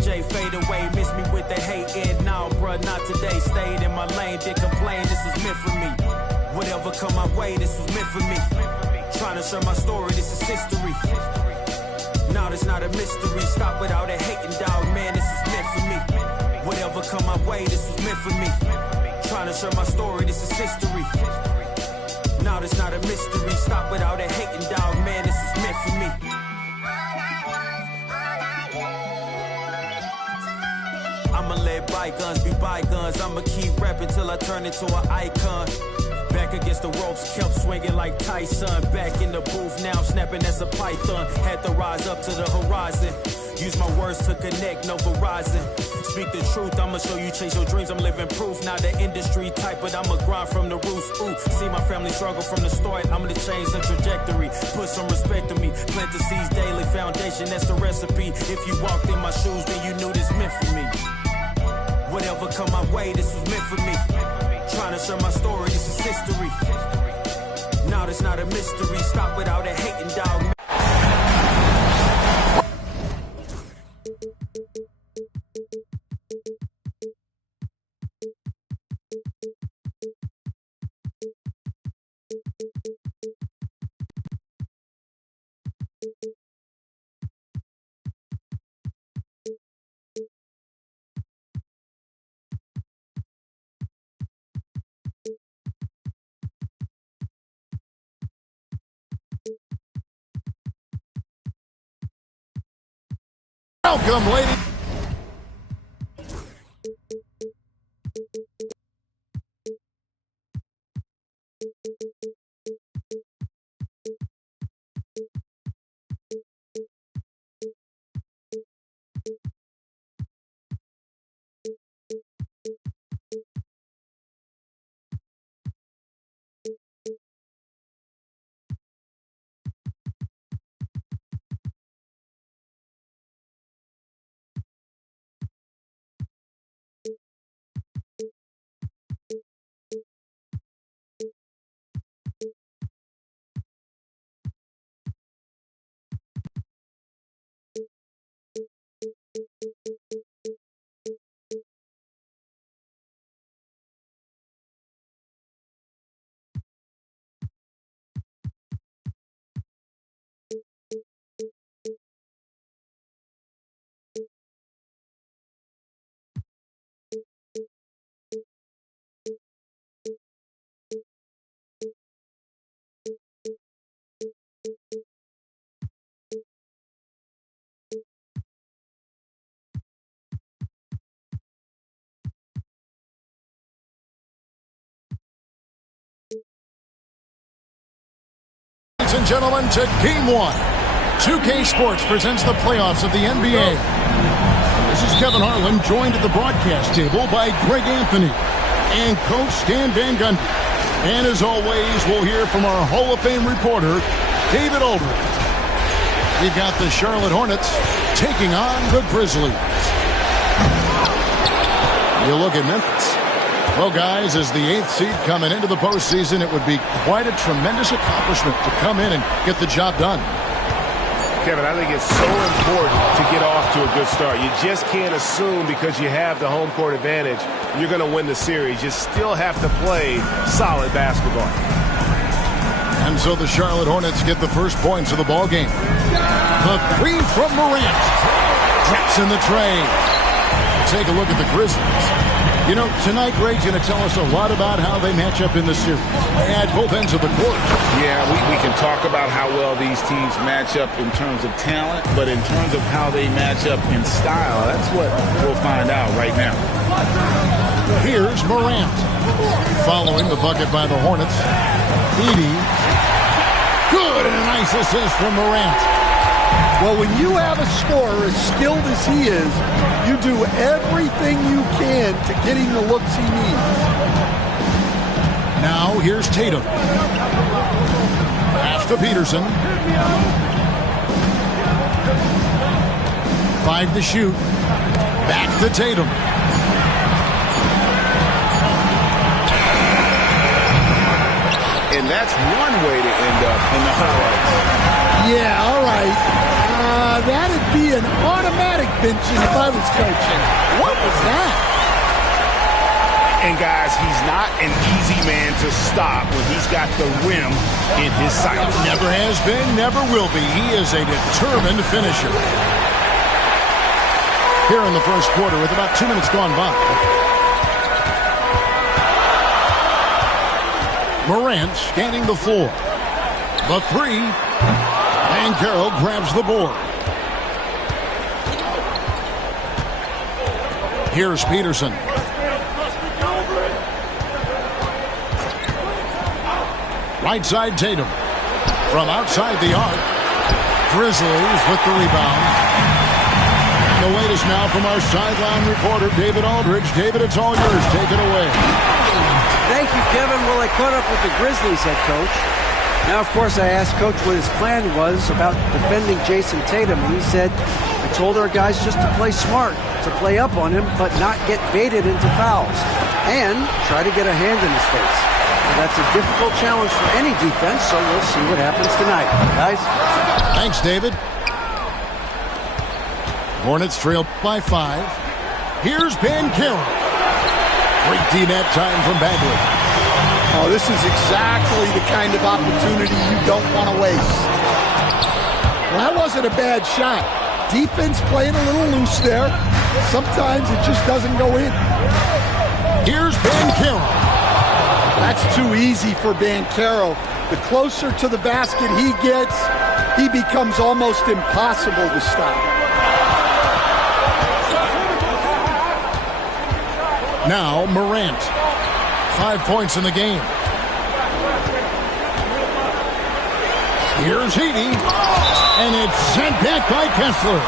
MJ fade away, miss me with the hate and now, bruh, not today. Stayed in my lane, did complain, this was meant for me. Whatever come my way, this was meant for me. Trying to share my story, this is history. Now it's not a mystery, stop without a hating, dog, man, this is meant for me. Whatever come my way, this was meant for me. Trying to share my story, this is history. Now it's not a mystery, stop without a hating, dog, man, this is meant for me. I'ma let bygones be bygones, I'ma keep rapping till I turn into an icon. Back against the ropes, kept swinging like Tyson. Back in the booth, now I'm snapping as a python. Had to rise up to the horizon. Use my words to connect, no Verizon. Speak the truth, I'ma show you chase your dreams. I'm living proof, not the industry type, but I'ma grind from the roots. Ooh, see my family struggle from the start. I'm gonna change the trajectory. Put some respect on me. Plant the seeds daily, foundation, that's the recipe. If you walked in my shoes, then you knew this meant for me. Whatever come my way, this was meant for me. Trying to share my story, this is history. Now it's not a mystery, stop without a hating, dog. Welcome, ladies. Ladies and gentlemen, to Game 1. 2K Sports presents the playoffs of the NBA. This is Kevin Harlan, joined at the broadcast table by Greg Anthony and Coach Stan Van Gundy. And as always, we'll hear from our Hall of Fame reporter, David Aldridge. We've got the Charlotte Hornets taking on the Grizzlies. You look at Memphis. Well, guys, as the 8th seed coming into the postseason, it would be quite a tremendous accomplishment to come in and get the job done. Kevin, I think it's so important to get off to a good start. You just can't assume because you have the home court advantage you're going to win the series. You still have to play solid basketball. And so the Charlotte Hornets get the first points of the ball game. The three from Morant. Drops in the tray. Take a look at the Grizzlies. You know, tonight Greg's going to tell us a lot about how they match up in the series at both ends of the court. Yeah, we can talk about how well these teams match up in terms of talent, but in terms of how they match up in style, that's what we'll find out right now. Here's Morant. Following the bucket by the Hornets. Edie. Good, and a nice assist from Morant. Well, when you have a scorer as skilled as he is, you do everything you can to get him the looks he needs. Now, here's Tatum. Pass to Peterson. 5 to shoot. Back to Tatum. And that's one way to end up in the highlights. Yeah, all right. that'd be an automatic benching if I was coaching. What was that? And guys, he's not an easy man to stop when he's got the rim in his sights. Never has been, never will be. He is a determined finisher. Here in the first quarter with about 2 minutes gone by. Morant scanning the floor. The three. And Carroll grabs the board. Here's Peterson. Right side Tatum. From outside the arc. Grizzlies with the rebound. And the latest now from our sideline reporter, David Aldridge. David, it's all yours. Take it away. Thank you, Kevin. Well, I caught up with the Grizzlies head coach. Now, of course, I asked Coach what his plan was about defending Jason Tatum, and he said, I told our guys just to play smart, to play up on him, but not get baited into fouls, and try to get a hand in his face. Well, that's a difficult challenge for any defense, so we'll see what happens tonight. Guys? Thanks, David. Hornets trail by 5. Here's Ben Carroll. Great D net time from Bagley. Oh, this is exactly the kind of opportunity you don't want to waste. Well, that wasn't a bad shot. Defense playing a little loose there. Sometimes it just doesn't go in. Here's Banchero. That's too easy for Banchero. The closer to the basket he gets, he becomes almost impossible to stop. Now Morant. 5 points in the game. Here's Heaney. And it's sent back by Kessler.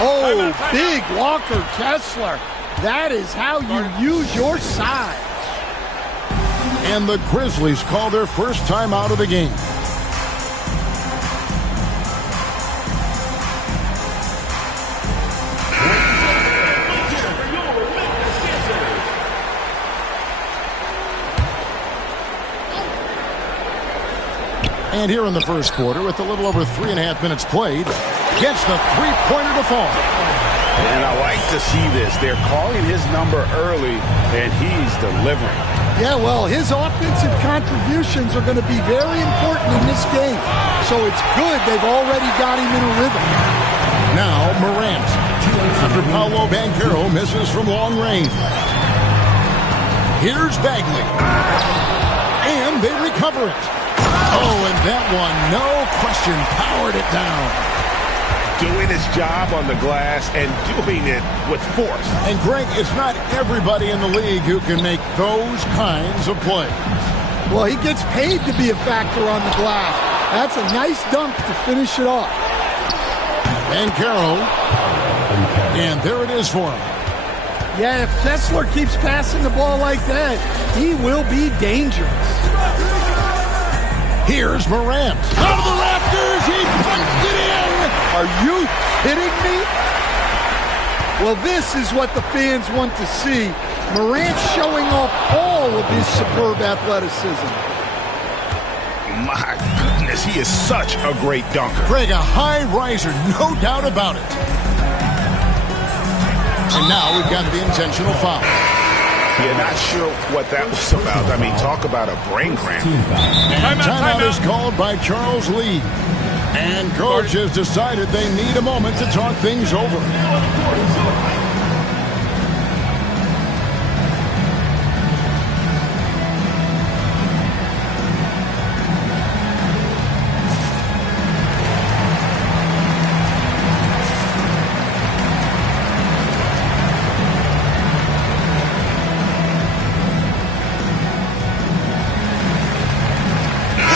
Oh, big Walker Kessler. That is how you use your size. And the Grizzlies call their first time out of the game. And here in the first quarter, with a little over 3.5 minutes played, gets the three-pointer to fall. And I like to see this. They're calling his number early, and he's delivering. Yeah, well, his offensive contributions are going to be very important in this game. So it's good they've already got him in a rhythm. Now Morant. After Paolo Banchero misses from long range. Here's Bagley. And they recover it. Oh, and that one, no question, powered it down. Doing his job on the glass and doing it with force. And, Greg, it's not everybody in the league who can make those kinds of plays. Well, he gets paid to be a factor on the glass. That's a nice dunk to finish it off. Banchero. And there it is for him. Yeah, if Kessler keeps passing the ball like that, he will be dangerous. Here's Morant. Out of the rafters, he puts it in. Are you kidding me? Well, this is what the fans want to see. Morant showing off all of his superb athleticism. My goodness, he is such a great dunker. Greg, a high riser, no doubt about it. And now we've got the intentional foul. Yeah, not sure what that was about. I mean, talk about a brain cramp. And timeout is called by Charles Lee. And coach has decided they need a moment to talk things over.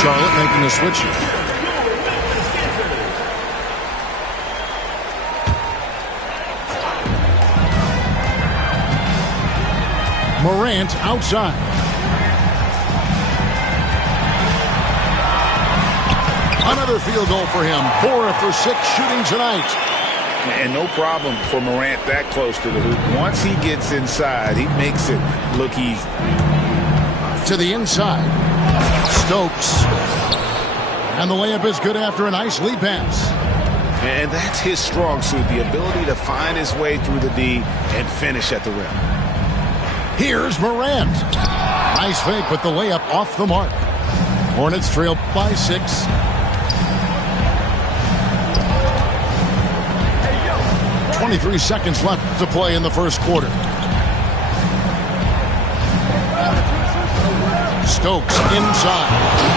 Charlotte making a switch here. Morant outside. Another field goal for him. 4 for 6 shooting tonight. And no problem for Morant that close to the hoop. Once he gets inside, he makes it look easy. To the inside. Stokes. And the layup is good after a nice lead pass. And that's his strong suit, the ability to find his way through the D and finish at the rim. Here's Morant. Nice fake, but the layup off the mark. Hornets trail by 6. Hey, 23 seconds left to play in the first quarter. Stokes inside.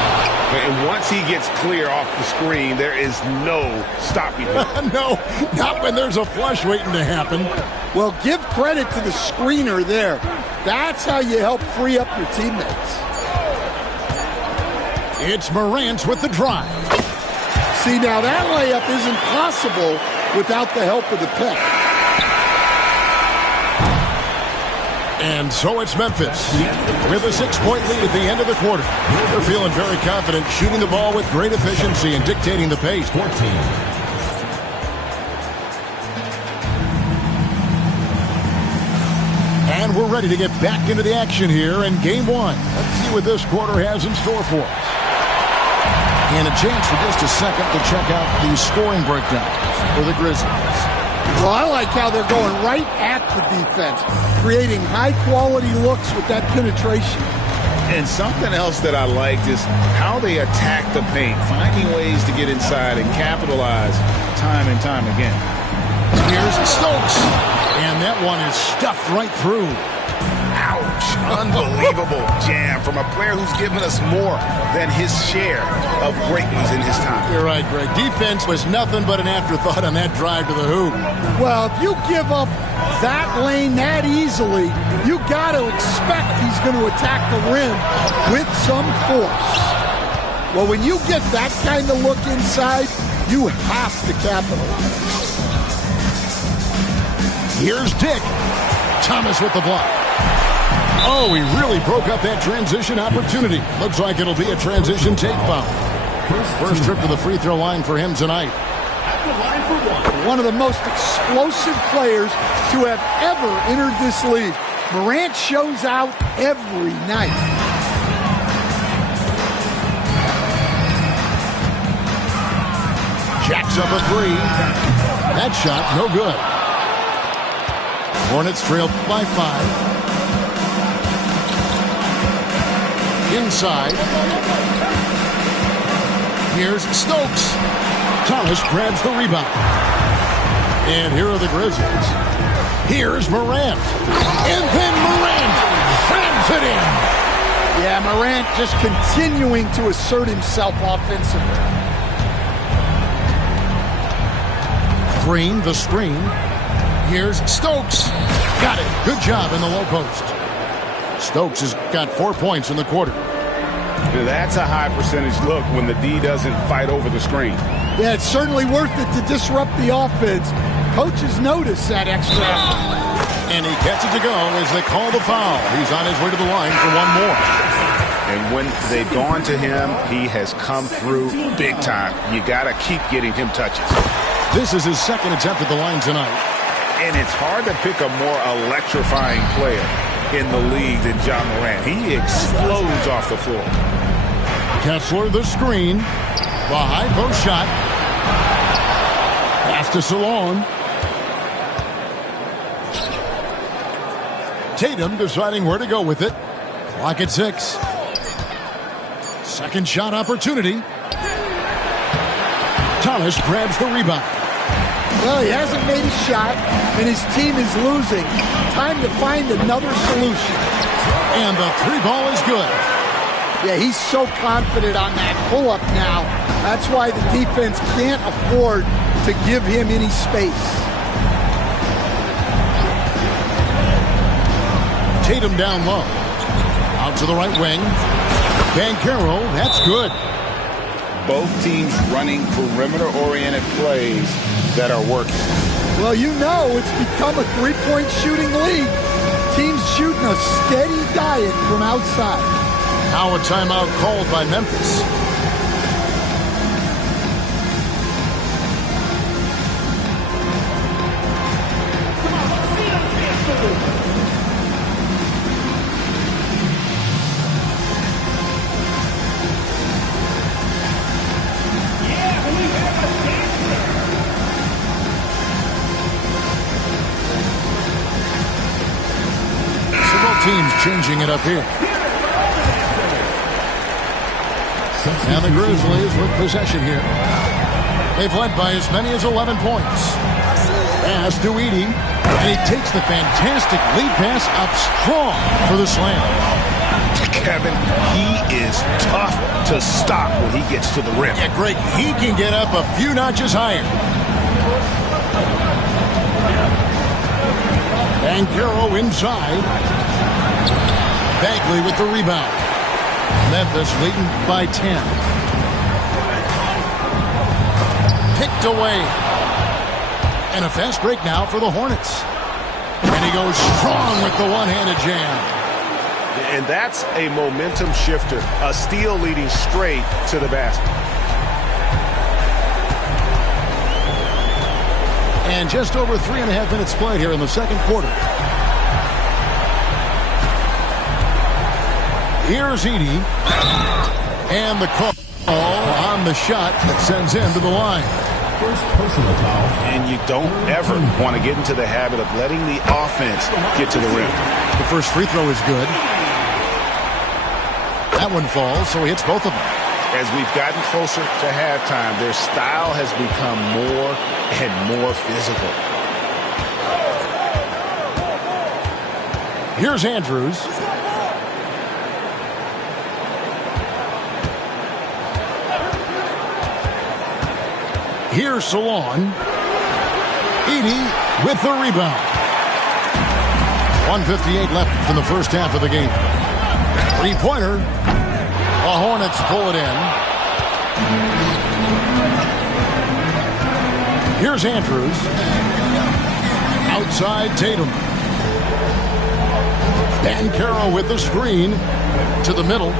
And once he gets clear off the screen, there is no stopping him. No, not when there's a flush waiting to happen. Well, give credit to the screener there. That's how you help free up your teammates. It's Morant with the drive. See, now that layup isn't possible without the help of the pick. And so it's Memphis with a 6-point lead at the end of the quarter. They're feeling very confident, shooting the ball with great efficiency and dictating the pace. 14. And we're ready to get back into the action here in Game 1. Let's see what this quarter has in store for us. And a chance for just a second to check out the scoring breakdown for the Grizzlies. Well, I like how they're going right at the defense, creating high-quality looks with that penetration. And something else that I liked is how they attack the paint, finding ways to get inside and capitalize time and time again. Here's Stokes, and that one is stuffed right through. Ouch. Unbelievable jam from a player who's given us more than his share of great ones in his time. You're right, Greg. Defense was nothing but an afterthought on that drive to the hoop. Well, if you give up that lane that easily, you got to expect he's going to attack the rim with some force. Well, when you get that kind of look inside, you have to capitalize. Here's Dick. Thomas with the block. Oh, he really broke up that transition opportunity. Looks like it'll be a transition take foul. First trip to the free throw line for him tonight. At the line for one of the most explosive players to have ever entered this league. Morant shows out every night. Jacks up a 3. That shot, no good. Hornets trail by 5. Inside. Here's Stokes. Thomas grabs the rebound. And here are the Grizzlies. Here's Morant. And then Morant grabs it in. Yeah, Morant just continuing to assert himself offensively. Green, the screen. Here's Stokes. Got it. Good job in the low post. Stokes has got 4 points in the quarter. That's a high percentage look when the D doesn't fight over the screen. Yeah, it's certainly worth it to disrupt the offense. Coaches notice that extra effort. And he gets it to go as they call the foul. He's on his way to the line for one more. And when they've gone to him, he has come through big time. You got to keep getting him touches. This is his second attempt at the line tonight. And it's hard to pick a more electrifying player in the league than John Morant. He explodes off the floor. Kessler, the screen. The high post shot. Pass to Salon. Tatum deciding where to go with it. Clock at 6. Second shot opportunity. Thomas grabs the rebound. Well, he hasn't made a shot, and his team is losing. Time to find another solution. And the 3 ball is good. Yeah, he's so confident on that pull-up now. That's why the defense can't afford to give him any space. Tatum down low. Out to the right wing. Banchero, that's good. Both teams running perimeter-oriented plays that are working. Well, you know it's become a three-point shooting league. Teams shooting a steady diet from outside. Now a timeout called by Memphis. teams changing it up here. And the Grizzlies with possession here. They've led by as many as 11 points. Pass to Edey, and he takes the fantastic lead pass up strong for the slam. Kevin, he is tough to stop when he gets to the rim. Yeah, Greg, he can get up a few notches higher. Banchero inside. Bagley with the rebound. Memphis leading by 10. Picked away. And a fast break now for the Hornets. And he goes strong with the one-handed jam. And that's a momentum shifter. A steal leading straight to the basket. And just over 3.5 minutes played here in the second quarter. Here's Edey. And the call on the shot that sends him to the line. First personal foul. And you don't ever want to get into the habit of letting the offense get to the rim. The first free throw is good. That one falls, so he hits both of them. As we've gotten closer to halftime, their style has become more and more physical. Here's Andrews. Here's Salon. Edey with the rebound. 1:58 left in the first half of the game. Three-pointer. The Hornets pull it in. Here's Andrews. Outside Tatum. Banchero with the screen to the middle.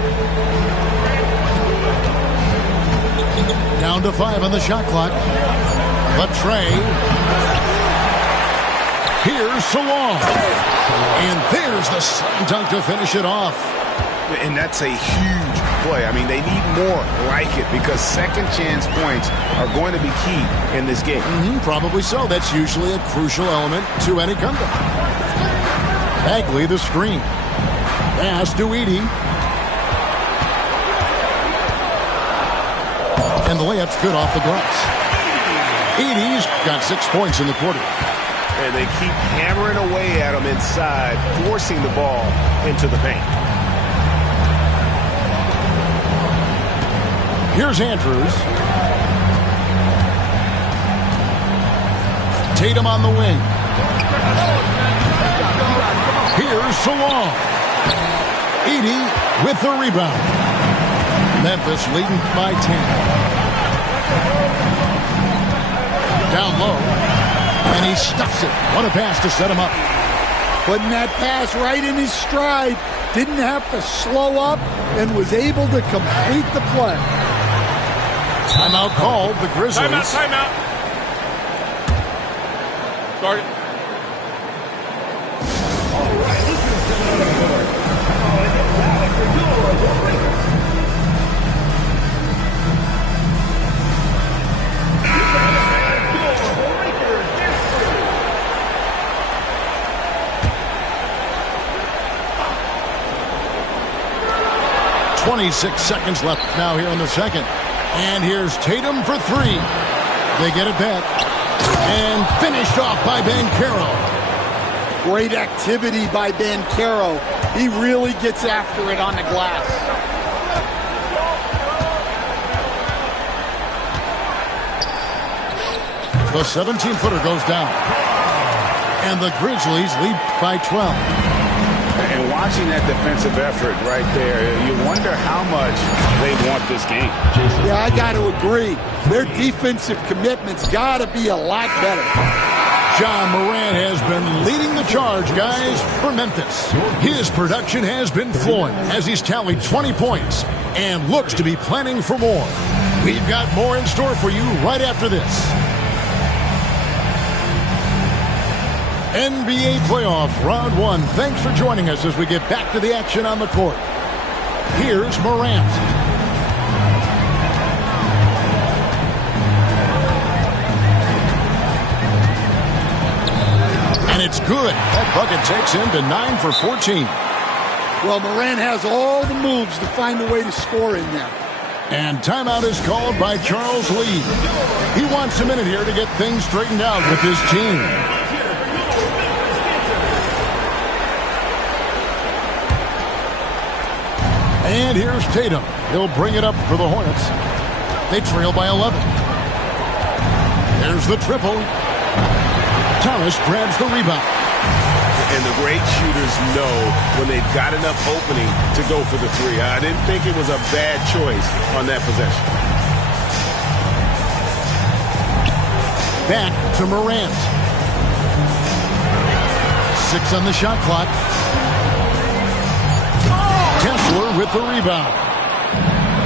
Down to 5 on the shot clock. Latrey. Here's Salon. And there's the slam dunk to finish it off. And that's a huge play. I mean, they need more like it because second chance points are going to be key in this game. Probably so. That's usually a crucial element to any comeback. Bagley the screen. Pass to Edey. And the layup's good off the glass. Edey's got 6 points in the quarter. And they keep hammering away at him inside, forcing the ball into the paint. Here's Andrews. Tatum on the wing. Here's Salon. Edey with the rebound. Memphis leading by 10. Down low. And he stuffs it. What a pass to set him up. Putting that pass right in his stride. Didn't have to slow up and was able to complete the play. Timeout called. The Grizzlies. Timeout. Start it. 26 seconds left now here in the second. And here's Tatum for three. They get it back. And finished off by Banchero. Great activity by Banchero. He really gets after it on the glass. The 17-footer goes down. And the Grizzlies lead by 12. And watching that defensive effort right there, you wonder how much they want this game. Yeah, I got to agree. Their defensive commitment's got to be a lot better. John Morant has been leading the charge, guys, for Memphis. His production has been flowing as he's tallied 20 points and looks to be planning for more. We've got more in store for you right after this. NBA Playoff Round 1. Thanks for joining us as we get back to the action on the court. Here's Morant. And it's good. That bucket takes him to 9 for 14. Well, Morant has all the moves to find a way to score in there. And timeout is called by Charles Lee. He wants a minute here to get things straightened out with his team. And here's Tatum. He'll bring it up for the Hornets. They trail by 11. There's the triple. Thomas grabs the rebound. And the great shooters know when they've got enough opening to go for the three. I didn't think it was a bad choice on that possession. Back to Morant. 6 on the shot clock. Kessler with the rebound.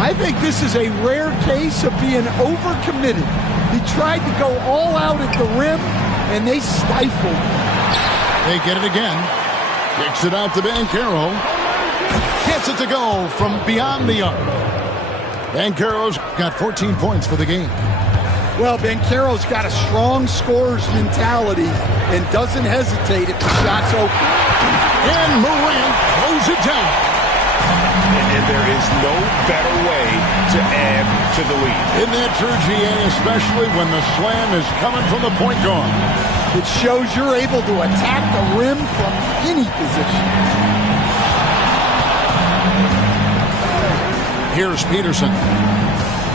I think this is a rare case of being overcommitted. He tried to go all out at the rim, and they stifled. They get it again. Kicks it out to Banchero. Gets it to go from beyond the arc. Banchero's got 14 points for the game. Well, Banchero's got a strong scorer's mentality and doesn't hesitate if the shot's open. And Morant throws it down. And there is no better way to add to the lead. Isn't that true, GA, especially when the slam is coming from the point guard? It shows you're able to attack the rim from any position. Here's Peterson.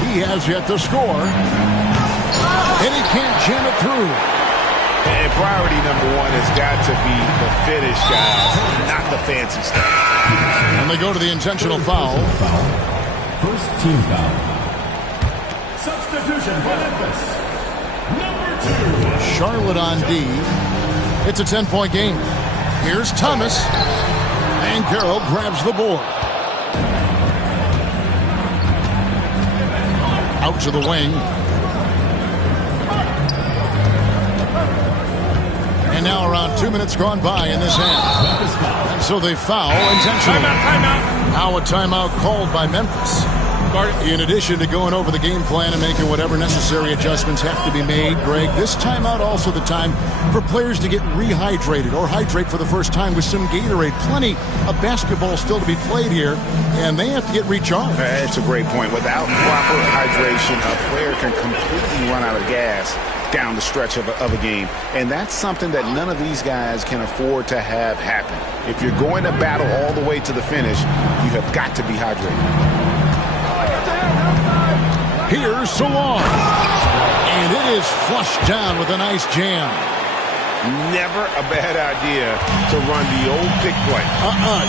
He has yet to score. And he can't jam it through. And priority number one has got to be the finish, guys, not the fancy stuff. And they go to the intentional foul. First team foul. Substitution for Memphis. Number 2. Charlotte on D. It's a 10-point game. Here's Thomas. And Carroll grabs the board. Out to the wing. And now around 2 minutes gone by in this half. And so they foul intentionally. Timeout. Now a timeout called by Memphis. In addition to going over the game plan and making whatever necessary adjustments have to be made, Greg, this timeout also the time for players to get rehydrated or hydrate for the first time with some Gatorade. Plenty of basketball still to be played here, and they have to get recharged. That's a great point. Without proper hydration, a player can completely run out of gas down the stretch of a game. And that's something that none of these guys can afford to have happen. If you're going to battle all the way to the finish, you have got to be hydrated. Here's Salon. And it is flushed down with a nice jam. Never a bad idea to run the old pick play.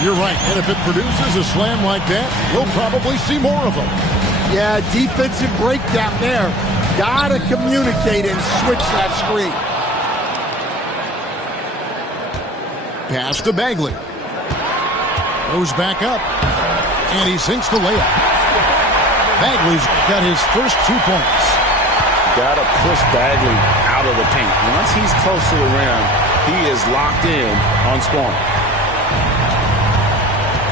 You're right. And if it produces a slam like that, we'll probably see more of them. Yeah, defensive breakdown there. Gotta communicate and switch that screen. Pass to Bagley. Goes back up. And he sinks the layup. Bagley's got his first 2 points. Got to push Bagley out of the paint. Once he's close to the rim, he is locked in on scoring.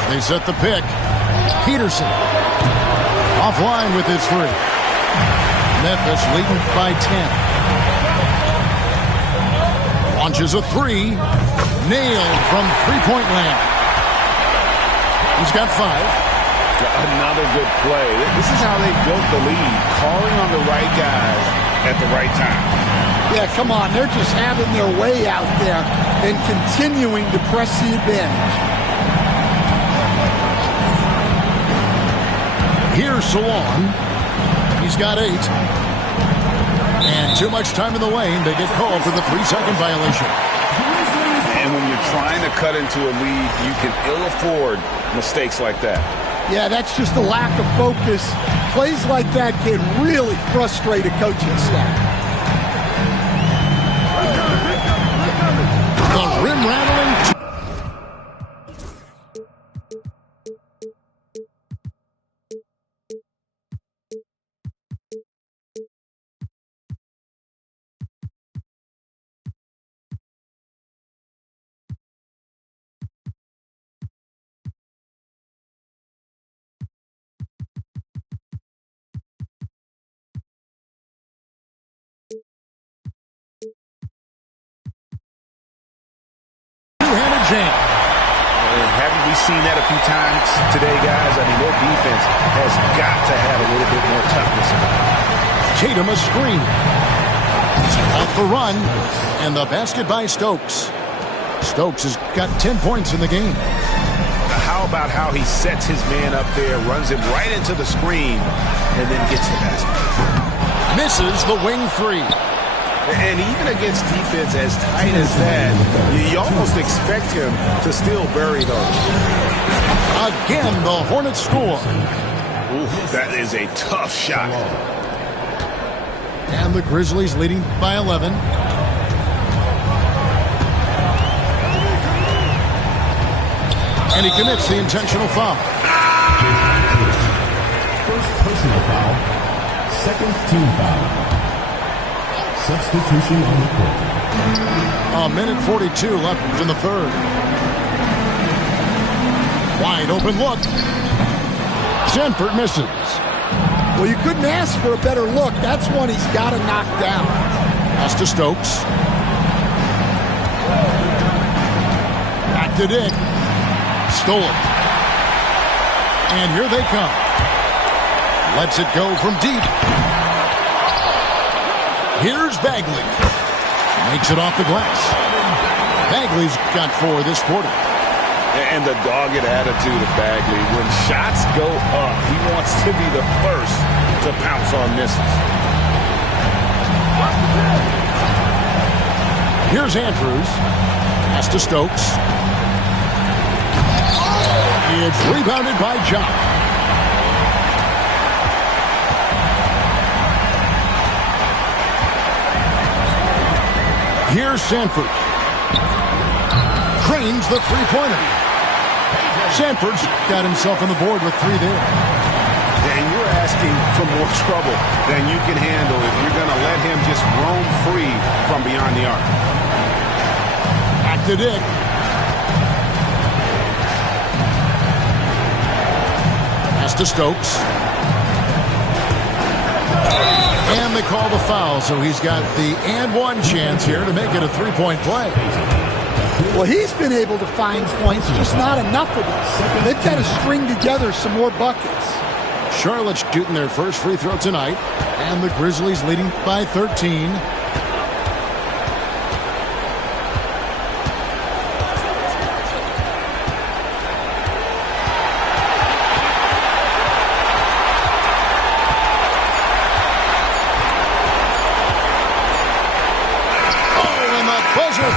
They set the pick. Peterson offline with his 3. Memphis leading by 10. Launches a 3. Nailed from three-point land. He's got 5. Another good play. This is how they built the lead, calling on the right guys at the right time. Yeah, come on. They're just having their way out there and continuing to press the advantage. Here's Salon. He's got 8. And too much time in the lane. They get called for the 3-second violation. And when you're trying to cut into a lead, you can ill afford mistakes like that. Yeah, that's just a lack of focus. Plays like that can really frustrate a coaching staff. The rim rattling. Having we've seen that a few times today, guys. I mean, their defense has got to have a little bit more toughness about it. Tatum a screen. Off the run, and the basket by Stokes. Stokes has got 10 points in the game. How about how he sets his man up there, runs him right into the screen, and then gets the basket. Misses the wing three. And even against defense as tight as that, you almost expect him to still bury those. Again, the Hornets score. Ooh, that is a tough shot. And the Grizzlies leading by 11. And he commits the intentional foul. First personal foul. Second team foul. Substitution on the court. A minute 42 left in the third. Wide open look. Sanford misses. Well, you couldn't ask for a better look. That's one he's got to knock down. Pass to Stokes. Back to Dick. Stole it. And here they come. Lets it go from deep. Here's Bagley. Makes it off the glass. Bagley's got 4 this quarter. And the dogged attitude of Bagley. When shots go up, he wants to be the first to pounce on misses. Here's Andrews. Pass to Stokes. It's rebounded by John. Here's Sanford. Cranes the three-pointer. Sanford's got himself on the board with 3 there. And you're asking for more trouble than you can handle if you're going to let him just roam free from beyond the arc. Back to Dick. Pass to Stokes. And they call the foul, so he's got the and one chance here to make it a 3-point play. Well, he's been able to find points, just not enough of them. They've got to string together some more buckets. Charlotte's shooting their first free throw tonight, and the Grizzlies leading by 13.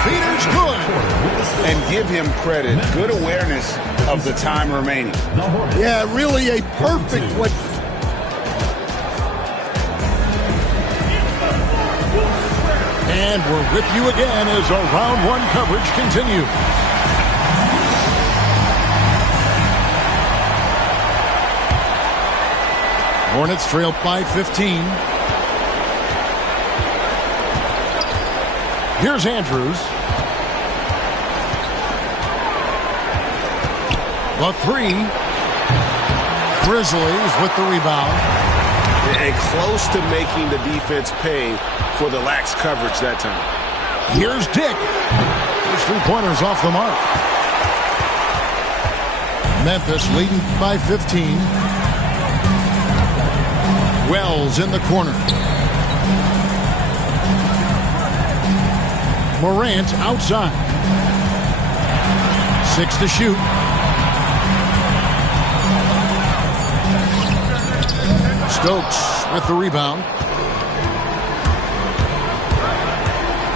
Feeder's good. And give him credit. Good awareness of the time remaining. Yeah, really a perfect one. And we're with you again as our round 1 coverage continues. Hornets trail by 15. Here's Andrews. The 3. Grizzlies with the rebound. And close to making the defense pay for the lax coverage that time. Here's Dick. His 3-pointers off the mark. Memphis leading by 15. Wells in the corner. Morant outside. 6 to shoot. Stokes with the rebound.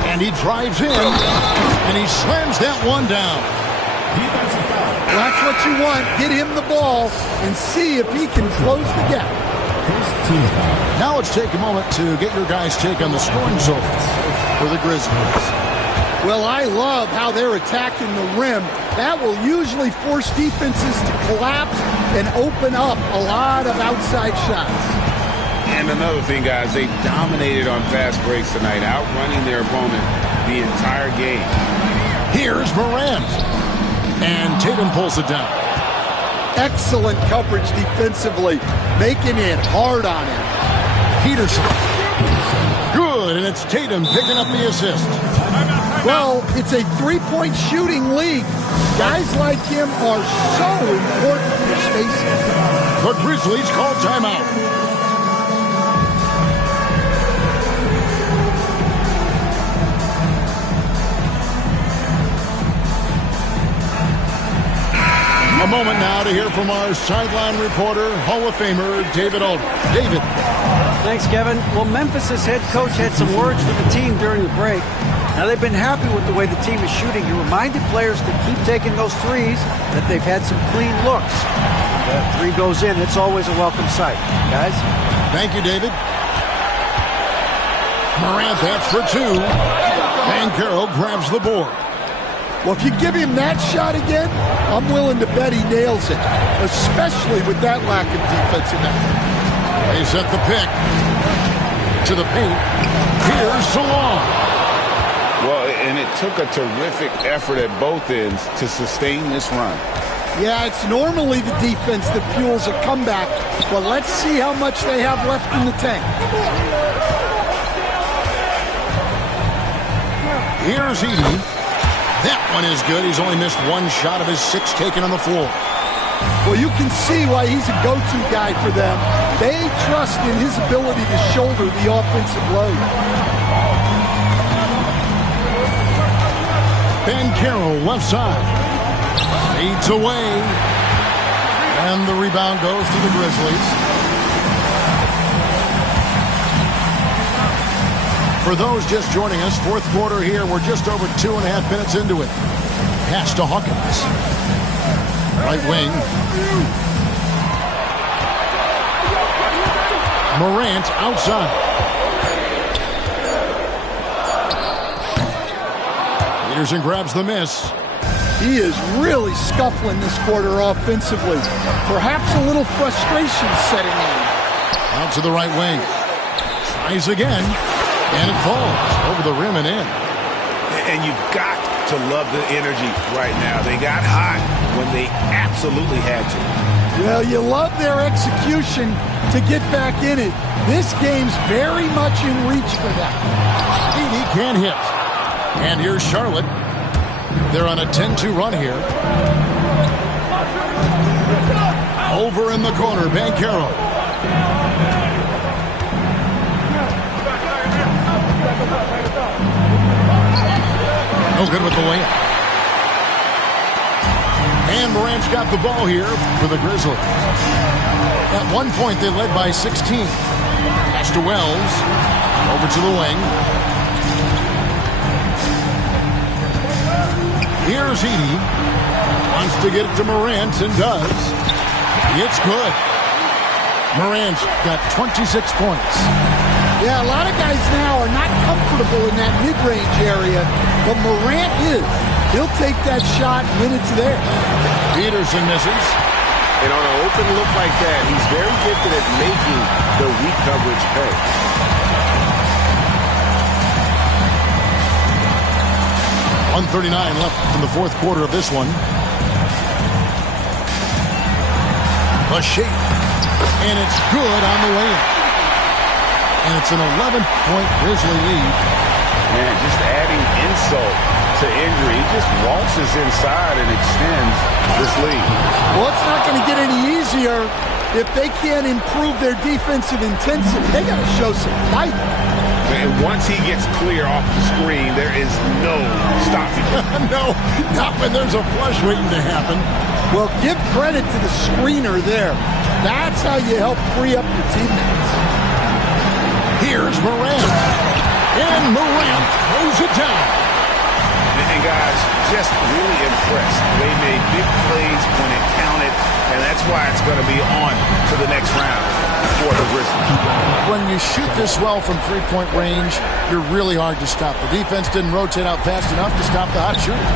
And he drives in. And he slams that one down. Well, that's what you want. Get him the ball and see if he can close the gap. Now let's take a moment to get your guys' take on the scoring zone for the Grizzlies. Well, I love how they're attacking the rim. That will usually force defenses to collapse and open up a lot of outside shots. And another thing, guys, they dominated on fast breaks tonight, outrunning their opponent the entire game. Here's Morant. And Tatum pulls it down. Excellent coverage defensively, making it hard on him. Peterson. Good, and it's Tatum picking up the assist. Well, it's a three-point shooting league. Guys like him are so important for spacing. The Grizzlies call timeout. A moment now to hear from our sideline reporter, Hall of Famer David Aldridge. David. Thanks, Kevin. Well, Memphis' head coach had some words for the team during the break. Now, they've been happy with the way the team is shooting. He reminded players to keep taking those threes, that they've had some clean looks. That three goes in, it's always a welcome sight. Guys? Thank you, David. Morant bats for two. Banchero grabs the board. Well, if you give him that shot again, I'm willing to bet he nails it, especially with that lack of defensive effort. They set the pick to the paint. Here's Salon. Well, and it took a terrific effort at both ends to sustain this run. Yeah, it's normally the defense that fuels a comeback, but let's see how much they have left in the tank. Here's Edey. That one is good. He's only missed one shot of his 6 taken on the floor. Well, you can see why he's a go-to guy for them. They trust in his ability to shoulder the offensive load. Banchero left side. Fades away. And the rebound goes to the Grizzlies. For those just joining us, fourth quarter here. We're just over 2.5 minutes into it. Pass to Hawkins. Right wing. Morant outside. Peterson grabs the miss. He is really scuffling this quarter offensively. Perhaps a little frustration setting in. Out to the right wing. Tries again. And it falls over the rim and in. And you've got to love the energy right now. They got hot when they absolutely had to. Well, you love their execution to get back in it. This game's very much in reach for them. He can hit. And here's Charlotte. They're on a 10-2 run here. Over in the corner, Banchero. No good with the layup. And Morant's got the ball here for the Grizzlies. At one point, they led by 16. Pass to Wells. Over to the wing. Here's Edey. Wants to get it to Morant and does. It's good. Morant's got 26 points. Yeah, a lot of guys now are not comfortable in that mid-range area, but Morant is. He'll take that shot when it's there. Peterson misses. And on an open look like that, he's very gifted at making the weak coverage pay. .139 left in the fourth quarter of this one. A shake. And it's good on the way. And it's an 11-point Grizzly lead. Man, just adding insult to injury. He just waltzes inside and extends this lead. Well, it's not going to get any easier if they can't improve their defensive intensity. They got to show some fight. And once he gets clear off the screen, there is no stopping him. No, not when there's a flush waiting to happen. Well, give credit to the screener there. That's how you help free up your teammates. Here's Morant. And Morant throws it down. And guys, just really impressed. They made big plays when it counted, and that's why it's going to be on to the next round for the Grizzlies. When you shoot this well from three-point range, you're really hard to stop. The defense didn't rotate out fast enough to stop the hot shooter.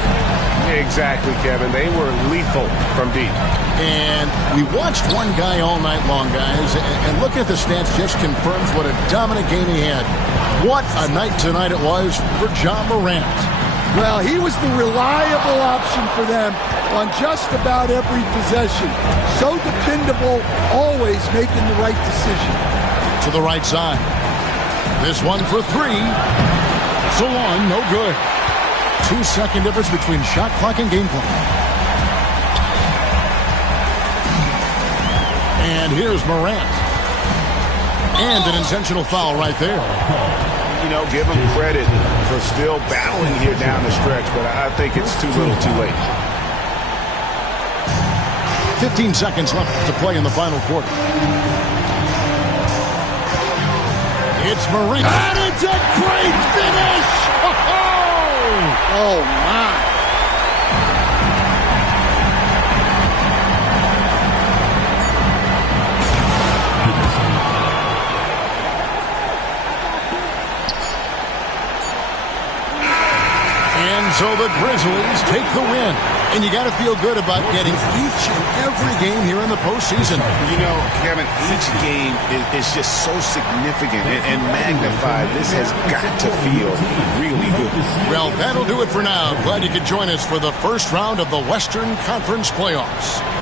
Exactly, Kevin. They were lethal from deep. And we watched one guy all night long, guys, and looking at the stats just confirms what a dominant game he had. What a night tonight it was for John Morant. Well, he was the reliable option for them on just about every possession. So dependable, always making the right decision. To the right side. This one for three. So on, no good. 2-second difference between shot clock and game clock. And here's Morant. And an intentional foul right there. You know, give him credit for still battling here down the stretch, but I think it's too little too late. 15 seconds left to play in the final quarter. It's Morant. And it's a great finish! Oh, my. And so the Grizzlies take the win. And you got to feel good about getting each and every game here in the postseason. You know, Kevin, each game is just so significant and magnified. This has got to feel really good. Well, that'll do it for now. Glad you could join us for the first round of the Western Conference playoffs.